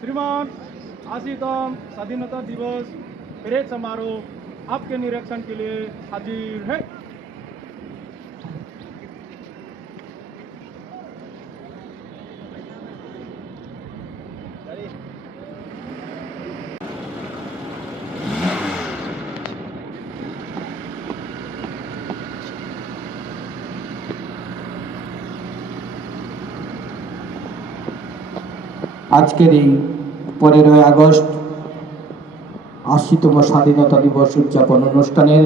श्रीमान 80तम स्वाधीनता दिवस परेड समारोह आपके निरीक्षण के लिए हाजिर है। আজকের এই 15 আগস্ট 80তম স্বাধীনতা দিবস উদযাপন অনুষ্ঠানের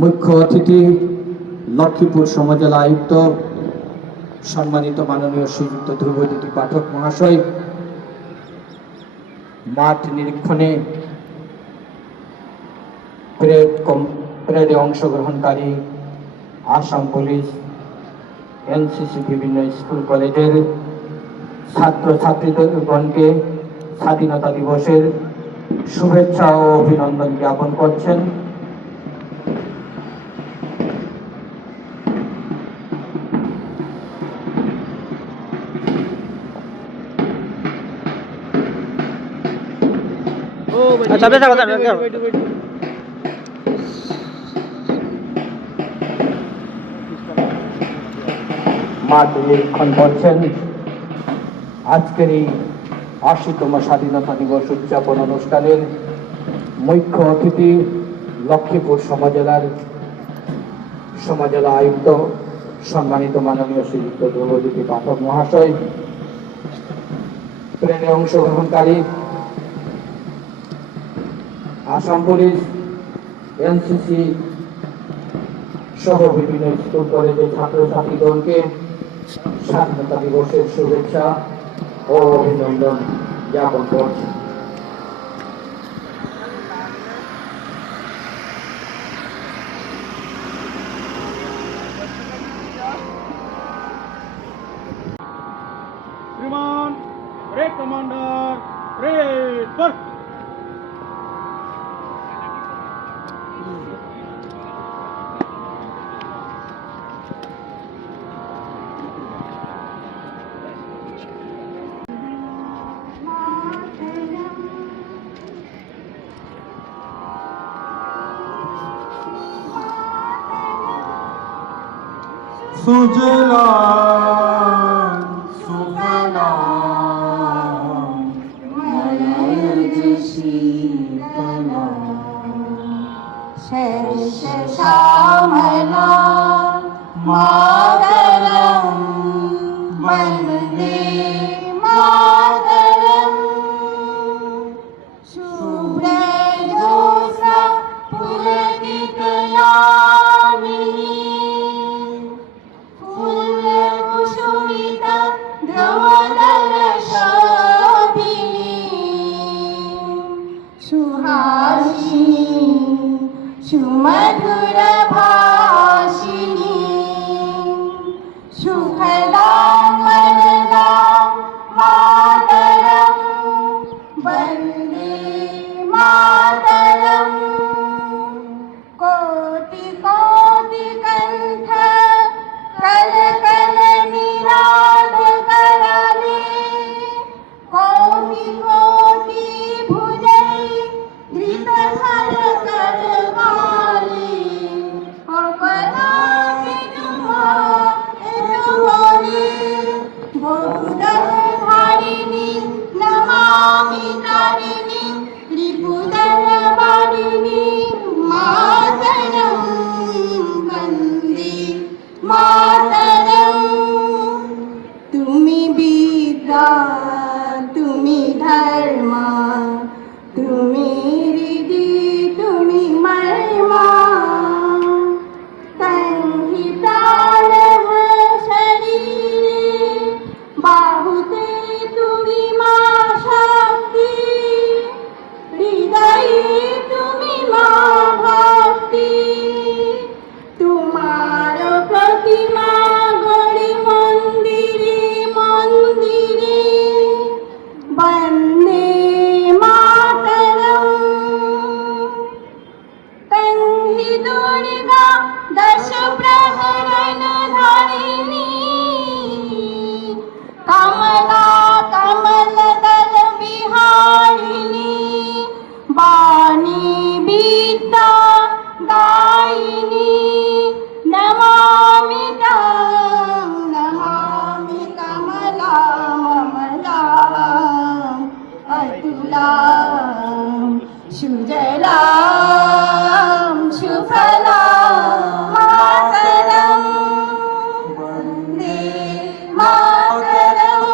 মুখ্য অতিথি লক্ষ্মীপুর সমজেলা আয়ুক্ত সম্মানিত মাননীয় শ্রীযুক্ত ধ্রুবজ্যোতি পাঠক মহাশয়, মাঠ নিরীক্ষণে প্যারেডে অংশগ্রহণকারী আসাম পুলিশ, এনসিসি, বিভিন্ন স্কুল কলেজের ছাত্রছাত্রীগণকে স্বাধীনতা দিবসের শুভেচ্ছা ও অভিনন্দন জ্ঞাপন করছেন। মাঠ নিরীক্ষণ করছেন আজকের এই 80তম স্বাধীনতা দিবস উদযাপন অনুষ্ঠানের মুখ্য অতিথি লক্ষ্মীপুর সমজেলা আয়ুক্ত সম্মানিত মাননীয় শ্রীযুক্ত ধ্রুবজ্যোতি পাঠক মহাশয়, প্যারেডে অংশগ্রহণকারী আসাম পুলিশ, এনসিসি সহ বিভিন্ন স্কুল কলেজের ছাত্রছাত্রীগণকে স্বাধীনতা দিবসের শুভেচ্ছা ও অভিনন্দন জ্ঞাপন করছি। श्रीमान रेड कमांडर रेड पर সুজলাং সুফলাং মলয়জ শীতলাং শস্য শ্যামলাং মাতরম বন্দে মাতরম। শুভ্রজোৎস্না পুলকিতয়ামিনী সুহাসিনী সুমধুর ভাষিনী সুখদাং মরদাং মাতরম বন্দে মাতরম। কোটি কোটি কণ্ঠ কল কল নিনাদ कराले कोटि कोटि भुजै धृत हर करवाले दुर्गा दश प्रहरण धारिणी कमला कमल दल विहारिणी वाणी विद्या दायिनी नमामि कमला ममला अतुला सुजला सुफला मातरम वन्दे मातरम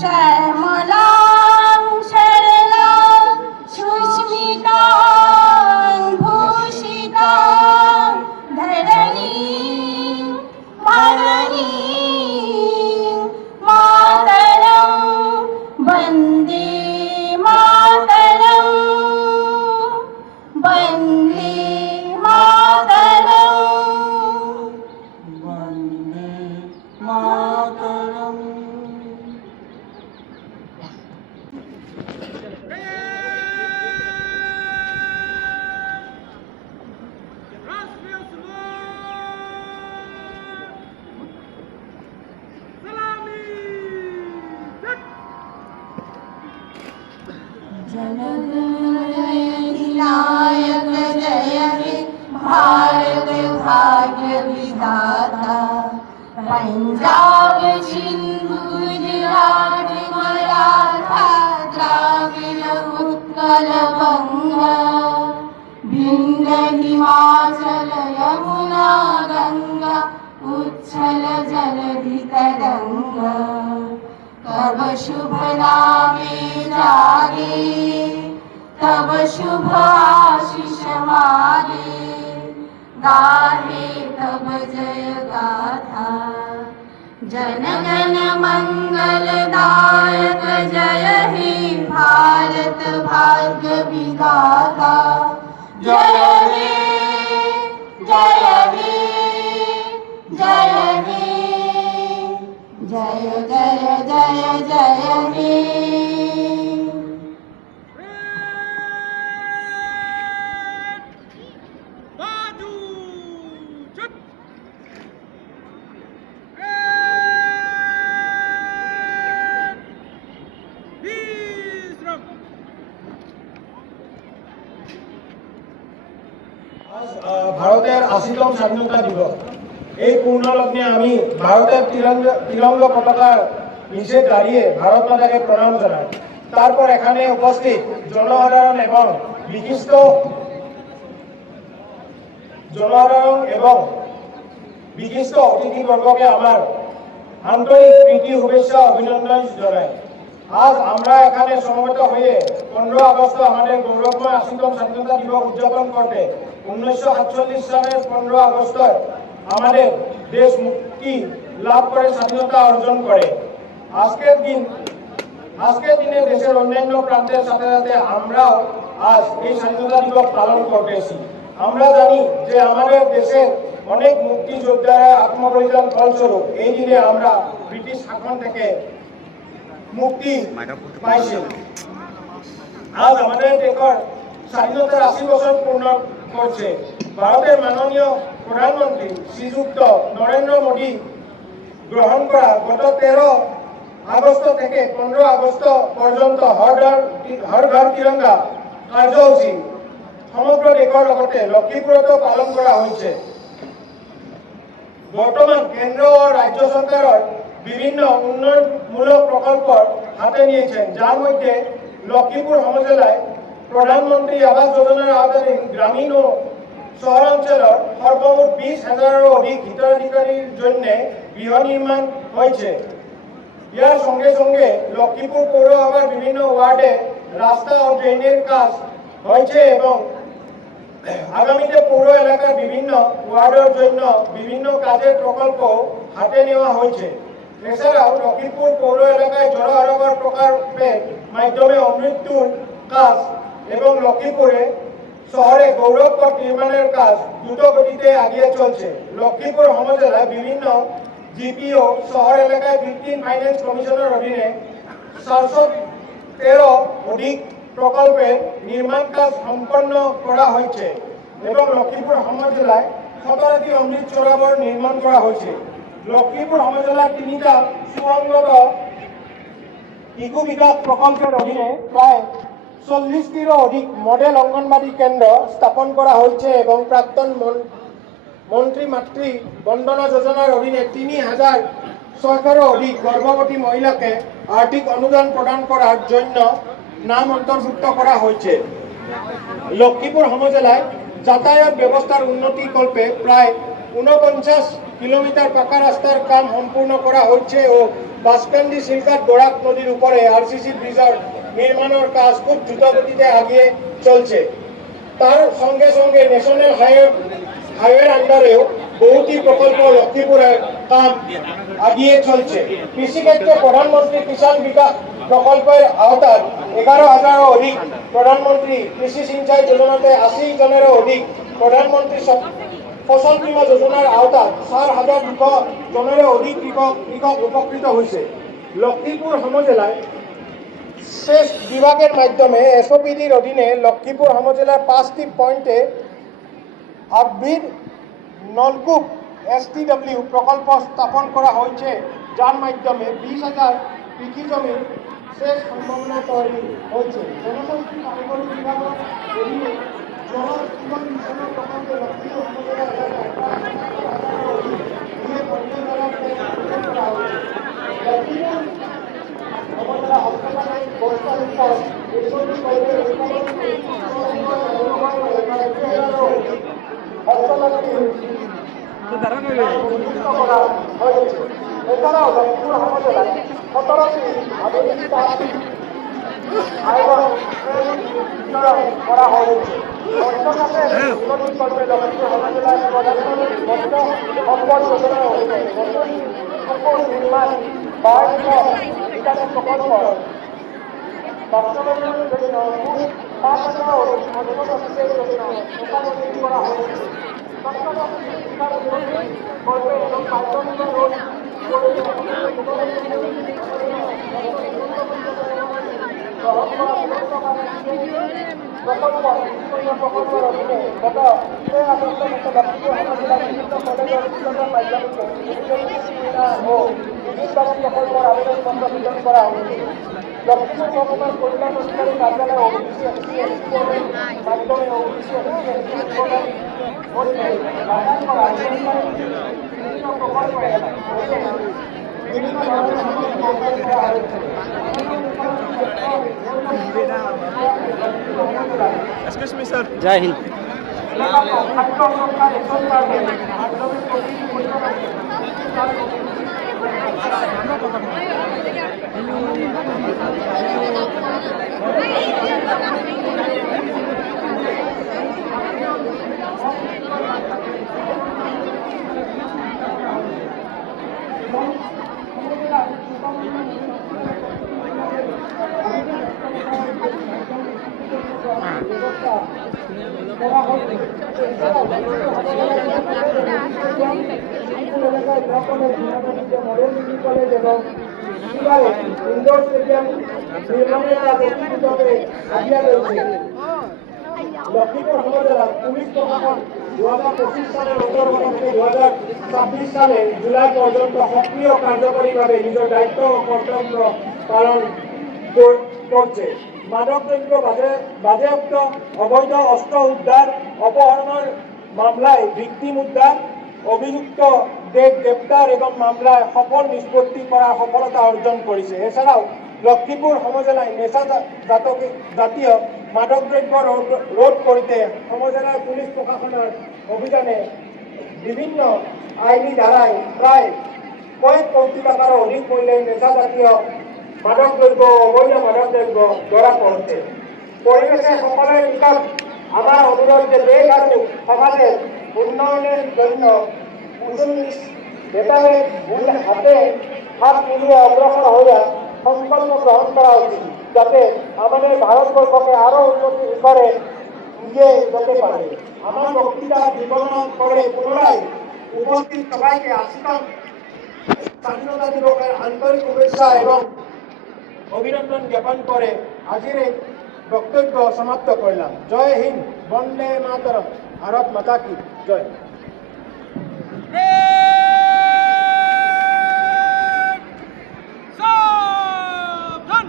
श्यामलां सरलां सुस्मितां भूषितां धरणीं पावनीं मातरं वन्दे मातरं वन्दे मातरं वन्दे मातरम्। जननायक जय हे भारत भाग्य विधाता पंजाब सिंधु गुजरात मराठा द्राविड उत्कल बंगा विंध्य हिमाचल यमुना गंगा उच्छल जलधि तरंगा तब शुभ नामे जागे तब शुभ आशीष मागे गाहे तब जय गाथा जनगण मंगलदायक जय हे भारत भाग्य विधाता जय हे जय हे जय हे जय जय जय जय हे ভারতের ৮০তম স্বাধীনতা দিবস এই পূর্ণলগ্নে আমি ভারতের তিরঙ্গ পতাকার নিচে দাঁড়িয়ে ভারত মাতাকে প্রণাম জানাই। তারপর এখানে উপস্থিত জনসাধারণ এবং বিশিষ্ট অতিথিবর্গকে আমার আন্তরিক প্রীতি শুভেচ্ছা অভিনন্দন জানাই। আজ আমরা এখানে সমবেত হয়ে 15 আগস্ট আমাদের গৌরবময় ৮০তম স্বাধীনতা দিবস উদযাপন করতে 1947 সালের 15 আগস্ট আমাদের দেশ মুক্তি লাভ করে স্বাধীনতা অর্জন করে। আজকের দিনে দেশের অন্যান্য প্রান্তের সাথে সাথে আমরাও আজ এই স্বাধীনতা দিবস পালন করতেছি। আমরা জানি যে আমাদের দেশের অনেক মুক্তিযোদ্ধারা আত্মবলিদান ফলস্বরূপ এই দিনে আমরা ব্রিটিশ শাসন থেকে মুক্তি পাইছি। আজ আমাদের দেশের স্বাধীনতার ৮০ বছর পূর্ণ করছে। ভারতের মাননীয় প্রধানমন্ত্রী শ্রীযুক্ত নরেন্দ্র মোদী গ্রহণ করা গত 13 আগস্ট থেকে 15 আগস্ট পর্যন্ত হর ঘর তিরঙ্গা কার্যসূচী সমগ্র দেশের লগতে লক্ষীপুরতো পালন করা হয়েছে। বর্তমান কেন্দ্র ও রাজ্য সরকারের বিভিন্ন উন্নয়নমূলক প্রকল্প হাতে নিয়েছেন, যার মধ্যে লক্ষীপুর উপজেলায় প্রধানমন্ত্রী আবাস যোজনার আওতাধীন গ্রামীণ ও শহরাঞ্চলের সর্বমোট 20,000-এরও অধিক হিতাধিকারীর জন্য গৃহ নির্মাণ হয়েছে। ইয়ার সঙ্গে সঙ্গে লক্ষীপুর পৌরসভার বিভিন্ন ওয়ার্ডে রাস্তা ও ড্রেনের কাজ হয়েছে এবং আগামীতে পৌর এলাকার বিভিন্ন ওয়ার্ডের জন্য বিভিন্ন কাজের প্রকল্প হাতে নেওয়া হয়েছে। এছাড়াও লক্ষীপুর পৌর এলাকায় জলআরোগ্য প্রকল্পের মাধ্যমে অমৃত্যুর কাজ এবং লক্ষীপুরে শহরে গৌরব পথ নির্মাণের কাজ দ্রুত গতিতে এগিয়ে চলছে। লক্ষীপুর উপজেলায় বিভিন্ন জিপিও শহর এলাকায় ভিত্তিহীন ফাইন্যান্স কমিশনের অধীনে 713 অধিক প্রকল্পের নির্মাণ কাজ সম্পন্ন করা হয়েছে এবং লক্ষ্মীপুর উপজেলায় 17টি অমৃত সরোবর নির্মাণ করা হয়েছে। লক্ষ্মীপুর উপজেলার তিনিটা সুসংগত ইকো বিকাশ প্রকল্পের অধীনে প্রায় 40টিরও অধিক মডেল অঙ্গনবাড়ি কেন্দ্র স্থাপন করা হয়েছে এবং প্রাক্তন মন্ত্রী মাতৃ বন্দনা যোজনার অধীনে 3000 অধিক গর্ভবতী মহিলাকে আর্থিক অনুদান প্রদান করার জন্য নাম অন্তর্ভুক্ত করা হয়েছে। লক্ষ্মীপুর উপজেলায় যাতায়াত ব্যবস্থার উন্নতি কল্পে প্রায় 49 কিলোমিটার পাকা রাস্তার কাম সম্পূর্ণ করা হয়েছে ও বাসকান্দি সিলকাট বরাক নদীর উপরে আরসিসি ব্রিজের নির্মাণের কাজ খুব দ্রুতগতিতে এগিয়ে চলছে। তার সঙ্গে সঙ্গে ন্যাশনাল হাইওয়ের আন্ডারেও বহুটি প্রকল্প লক্ষ্মীপুরের কাম এগিয়ে চলছে। কৃষিক্ষেত্রে প্রধানমন্ত্রী কিষাণ বিকাশ প্রকল্পের আওতায় 11,000 অধিক প্রধানমন্ত্রী কৃষি সিঞ্চাই যোজনাতে 80 জনেরও অধিক প্রধানমন্ত্রী ফসল বীমা যোজনার আওতায় 4,000 জনেরও অধিক কৃষক উপকৃত হয়েছে। লক্ষ্মীপুর উপজেলায় সেচ বিভাগের মাধ্যমে এসওপিডির অধীনে লক্ষ্মীপুর উপজেলার 5টি পয়েন্টে আব্বির নলকূপ STW প্রকল্প স্থাপন করা হয়েছে, যার মাধ্যমে 20,000 কৃষি জমির সেচ সম্ভাবনা তৈরি হয়েছে। জনশক্তি কারিগরি বিভাগের অধীনে জল জীবন মিশনের প্রকল্পে লক্ষ্মীপুর উপজেলার উপজেলা হাসপাতালে বস্তা এছাড়াও লক্ষ্মীপুর উপজেলায় 17টি আধুনিক করা হয়েছে। লক্ষ্মীপুর উপজেলায় প্রধানমন্ত্রী মৎস্য সম্পদ যোজনার অধীনে পুকুর নির্মাণ বিকাশ প্রকল্প বাস্তবায়নের জন্য 5,000 মৎস্য চাষীদের জন্য মেকানিক করা হয়েছে। প্রকল্পের অধীনে গত 6 আগস্ট বিভিন্ন কলেজের উচ্চতর মাধ্যমিক ও বিদ্যুৎ প্রকল্পের আবেদনপত্র বিতরণ করা হয়েছে। লক্ষ্মীপুর মহকুমার কল্যাণ অধিকারী কার্যালয় ওবিসি মাধ্যমে ওবিসি বিভিন্ন ধরনের জয় হিন্দ। কলেজ এবং ইন্ডোর স্টেডিয়াম নির্মাণের কাজ এগিয়ে রয়েছে। লক্ষ্মীপুর উপজেলা পুলিশ প্রশাসন 2025 সালের অন্তর্গত থেকে 2026 সালের জুলাই পর্যন্ত সক্রিয় কার্যকরীভাবে নিজের দায়িত্ব ও কর্তব্য পালন করছে। মাদকদ্রব্য বাজেয়াপ্ত, অবৈধ অস্ত্র উদ্ধার, অপহরণের মামলায় ভিকটিম উদ্ধার, অভিযুক্তদের গ্রেপ্তার এবং মামলায় সফল নিষ্পত্তি করার সফলতা অর্জন করেছে। এছাড়াও লক্ষ্মীপুর উপজেলায় নেশা জাতীয় মাদকদ্রব্য রোধ করতে উপজেলার পুলিশ প্রশাসনের অভিযানে বিভিন্ন আইনি ধারায় প্রায় কয়েক কোটি টাকারও অধিক মূল্যের নেশা জাতীয় মাদকদ্রব্য, অবৈধ মাদকদ্রব্য ধরা পড়ছে। পরিবেশের সকলের নিকট আমার অনুরোধ যে দেশ আৰু সমাজের উন্নয়নের জন্য ভেদাভেদ হাতে হাত মিলিয়ে অগ্রসর হইয়া সংকল্প গ্রহণ করা উচিত, যাতে আমাদের ভারতবর্ষকে আরো উন্নতি করে নিয়ে যেতে পারে। আমার বক্তৃতা জীবন করে পুনরায় উপস্থিত সবাইকে আশীর্বাদ স্বাধীনতা দিবসের আন্তরিক শুভেচ্ছা এবং অভিনন্দন জ্ঞাপন করে আজির এই বক্তব্য সমাপ্ত করলাম। জয় হিন্দ, বন্দে মাতরম, ভারত মাতা কি জয়। সাবধান।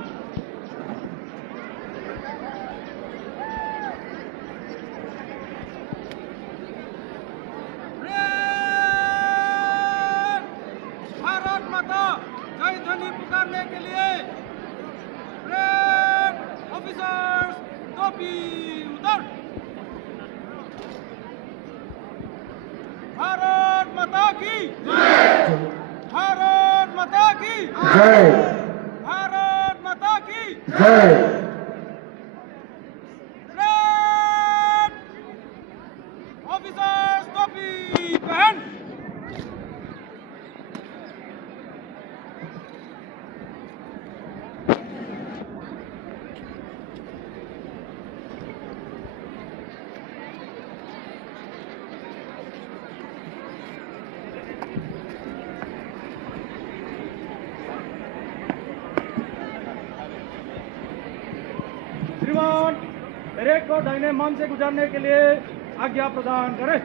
भारत माता जय ध्वनि पुकारने के लिए ऑफिसर्स टोपी उतर। भारत माता की भारत माता की जय भारत माता की जय ऑफिसर्स टोपी पहन। श्रीमान परेड को दाहिने मान से गुजारने के लिए आज्ञा प्रदान करें।